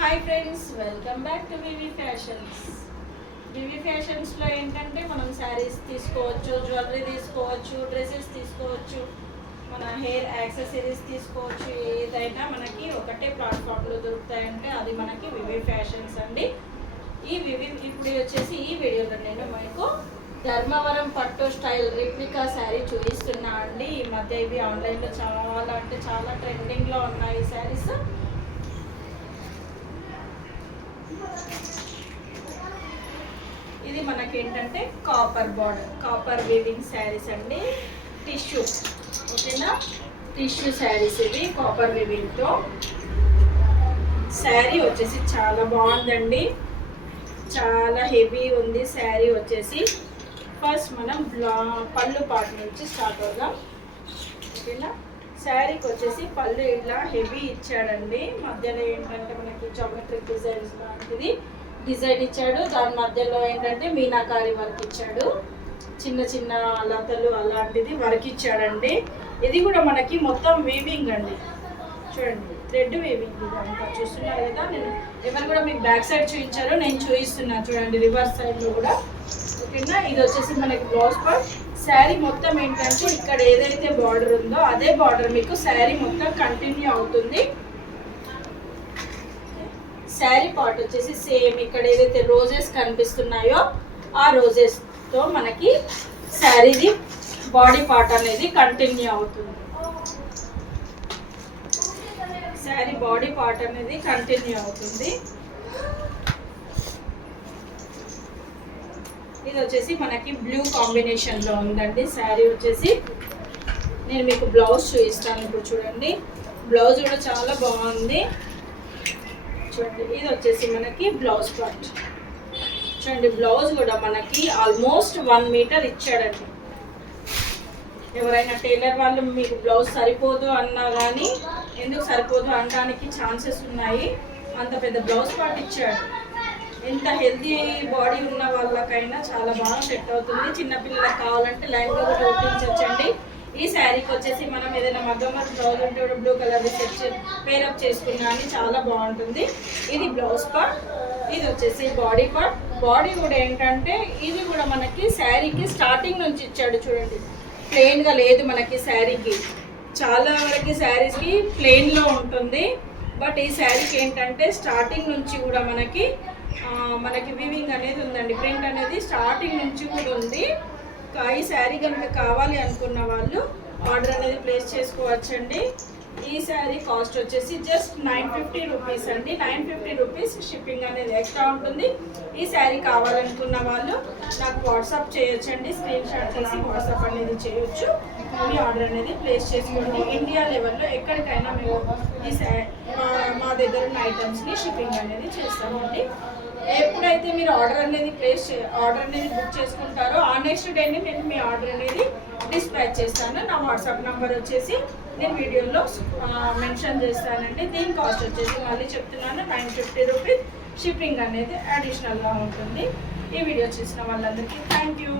Hi friends, welcome back to V V Fashions. V V ఫ్యాషన్స్లో ఏంటంటే మనం శారీస్ తీసుకోవచ్చు, జ్యువెలరీ తీసుకోవచ్చు, డ్రెస్సెస్ తీసుకోవచ్చు, మన హెయిర్ యాక్సెసరీస్ తీసుకోవచ్చు. ఏదైనా మనకి ఒకటే ప్లాట్ఫామ్లో దొరుకుతాయంటే అది మనకి వివి ఫ్యాషన్స్ అండి. ఈ వివి ఇప్పుడు వచ్చేసి ఈ వీడియోలో నేను మీకు ధర్మవరం పట్టు స్టైల్ రిప్లికా శారీ చూపిస్తున్నా అండి. ఈ మధ్య ఇవి ఆన్లైన్లో చాలా ట్రెండింగ్లో ఉన్నాయి ఈ శారీస్. ఇది మనకి ఏంటంటే copper border, copper weaving saris అండి. టిష్యూ, ఓకేనా, టిష్యూ శారీస్ ఇవి కాపర్ వీవింగ్తో. శారీ వచ్చేసి చాలా బాగుందండి, చాలా హెవీ ఉంది శారీ వచ్చేసి. ఫస్ట్ మనం పళ్ళు పార్ట్ నుంచి స్టార్ట్ అవుదాం, ఓకేనా. శారీకి వచ్చేసి పళ్ళు ఇట్లా హెవీ ఇచ్చాడండి. మధ్యలో ఏంటంటే మనకి జామెట్రిక్ డిజైన్స్ లాంటిది డిజైన్ ఇచ్చాడు. దాని మధ్యలో ఏంటంటే మీనాకారి వర్క్ ఇచ్చాడు, చిన్న చిన్న లతలు అలాంటిది వర్క్ ఇచ్చాడండి. ఇది కూడా మనకి మొత్తం వీవింగ్ అండి, చూడండి థ్రెడ్ వీవింగ్. ఇదంతా చూస్తున్నారు కదా, నేను ఎవరు కూడా మీకు బ్యాక్ సైడ్ చూపించారో నేను చూపిస్తున్నాను చూడండి, రివర్స్ సైడ్లో కూడా, ఓకేనా. ఇది వచ్చేసి మనకి బ్లౌజ్ పార్ట్. శారీ మొత్తం ఏంటంటే ఇక్కడ ఏదైతే బార్డర్ ఉందో అదే బార్డర్ మీకు శారీ మొత్తం కంటిన్యూ అవుతుంది. శారీ పార్ట్ వచ్చేసి సేమ్ ఇక్కడ ఏదైతే రోజెస్ కనిపిస్తున్నాయో ఆ రోజెస్తో మనకి శారీది బాడీ పార్ట్ అనేది కంటిన్యూ అవుతుంది. శారీ బాడీ పార్ట్ అనేది కంటిన్యూ అవుతుంది. ఇది వచ్చేసి మనకి బ్లూ కాంబినేషన్లో ఉందండి శారీ వచ్చేసి. నేను మీకు బ్లౌజ్ చూపిస్తాను ఇప్పుడు చూడండి. బ్లౌజ్ కూడా చాలా బాగుంది చూడండి. ఇది వచ్చేసి మనకి బ్లౌజ్ పార్ట్ చూడండి. బ్లౌజ్ కూడా మనకి ఆల్మోస్ట్ 1 మీటర్ ఇచ్చాడండి. ఎవరైనా టైలర్ వాళ్ళు మీకు బ్లౌజ్ సరిపోదు అన్నా కానీ ఎందుకు సరిపోదు అనడానికి ఛాన్సెస్ ఉన్నాయి, అంత పెద్ద బ్లౌజ్ పార్ట్ ఇచ్చాడు. ఎంత హెల్తీ బాడీ ఉన్న వాళ్ళకైనా చాలా బాగా సెట్ అవుతుంది. చిన్నపిల్లలకు కావాలంటే లైన్గా కూడా ఒప్పించవచ్చండి. ఈ శారీకి వచ్చేసి మనం ఏదైనా మగ్గం బ్లౌజ్ ఉంటే కూడా బ్లూ కలర్ పేరప్ చేసుకున్నా అని చాలా బాగుంటుంది. ఇది బ్లౌజ్ పార్ట్, ఇది వచ్చేసి బాడీ పార్ట్. బాడీ కూడా ఏంటంటే ఇది కూడా మనకి శారీకి స్టార్టింగ్ నుంచి ఇచ్చాడు చూడండి, ప్లెయిన్గా లేదు మనకి శారీకి. చాలా వరకు శారీస్కి ప్లెయిన్లో ఉంటుంది, బట్ ఈ శారీకి ఏంటంటే స్టార్టింగ్ నుంచి కూడా మనకి వీవింగ్ అనేది ఉందండి. ప్రింట్ అనేది స్టార్టింగ్ నుంచి కూడా ఉంది. ఈ శారీ కనుక కావాలి అనుకున్న వాళ్ళు ఆర్డర్ అనేది ప్లేస్ చేసుకోవచ్చండి. ఈ శారీ కాస్ట్ వచ్చేసి జస్ట్ 950 రూపీస్ అండి. 950 రూపీస్ షిప్పింగ్ అనేది ఎక్స్ట్రా ఉంటుంది. ఈ శారీ కావాలనుకున్న వాళ్ళు నాకు వాట్సాప్ చేయొచ్చండి, స్క్రీన్ షాట్ తీసి వాట్సాప్ అనేది చేయొచ్చు. మీ ఆర్డర్ అనేది ప్లేస్ చేసుకోండి. ఇండియా లెవెల్లో ఎక్కడికైనా మేము ఈ మా దగ్గర ఉన్న ఐటమ్స్ని షిప్పింగ్ అనేది చేస్తామండి. ఎప్పుడైతే మీరు ఆర్డర్ అనేది బుక్ చేసుకుంటారో ఆ నెక్స్ట్ డేని నేను మీ ఆర్డర్ అనేది డిస్పాచ్ చేస్తాను. నా వాట్సాప్ నెంబర్ వచ్చేసి నేను వీడియోలో మెన్షన్ చేస్తానండి. దీని కాస్ట్ వచ్చేసి మళ్ళీ చెప్తున్నాను 950 రూపీస్. షిప్పింగ్ అనేది అడిషనల్గా ఉంటుంది. ఈ వీడియో చూసిన వాళ్ళందరికీ థ్యాంక్ యూ.